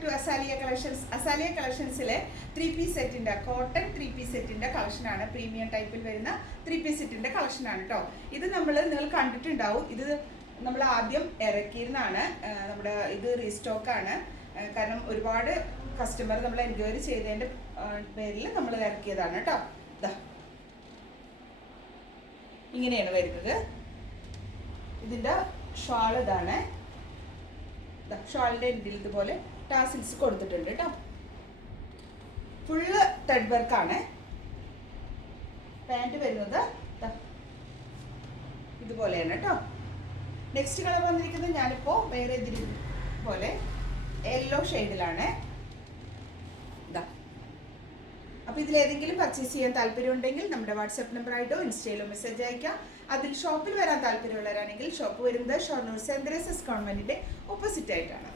Back to Azalea collections. Azalea കളക്ഷൻസിലെ 3-piece സെറ്റിൻ്റെ cotton 3-piece സെറ്റിൻ്റെ കളക്ഷനാണ്. പ്രീമിയം ടൈപ്പിൽ വരുന്ന 3-piece സെറ്റിൻ്റെ കളക്ഷനാണ് കേട്ടോ. ഇത് നിങ്ങൾ കണ്ടിട്ടുണ്ടാവും. ഇത് നമ്മൾ ആദ്യം ഇറക്കിയിരുന്നതാണ്. നമ്മുടെ ഇത് റീസ്റ്റോക്കാണ്. കാരണം ഒരുപാട് കസ്റ്റമർ നമ്മൾ എൻക്വയറി ചെയ്തതിൻ്റെ പേരിൽ നമ്മൾ ഇറക്കിയതാണ് കേട്ടോ. ഇതാ ഇങ്ങനെയാണ് വരുന്നത്. ഇതിൻ്റെ ഷാൾ ഇതാണ്. ഷാളിൻ്റെ ഇതിൽ ഇതുപോലെ ടാസിൽസ് കൊടുത്തിട്ടുണ്ട് കേട്ടോ. ഫുള്ള് ത്രെഡ് വർക്കാണ്. പാൻറ് വരുന്നത് ഇതുപോലെയാണ് കേട്ടോ. നെക്സ്റ്റ് കളർ വന്നിരിക്കുന്നത് ഞാനിപ്പോൾ വേറെ ഇതിൽ പോലെ യെല്ലോ ഷെയ്ഡിലാണ്. ഇതാ. അപ്പോൾ ഇതിലേതെങ്കിലും പർച്ചേസ് ചെയ്യാൻ താല്പര്യമുണ്ടെങ്കിൽ നമ്മുടെ വാട്സാപ്പ് നമ്പറായിട്ടോ ഇൻസ്റ്റയിലോ മെസ്സേജ് അയക്കാം. അതിൽ ഷോപ്പിൽ വരാൻ താല്പര്യമുള്ളവരാണെങ്കിൽ ഷോപ്പ് വരുന്നത് ഷൊർണൂർ സെൻറ് തെരേസാസ് കോൺവെന്റിന്റെ ഓപ്പോസിറ്റ് ആയിട്ടാണ്.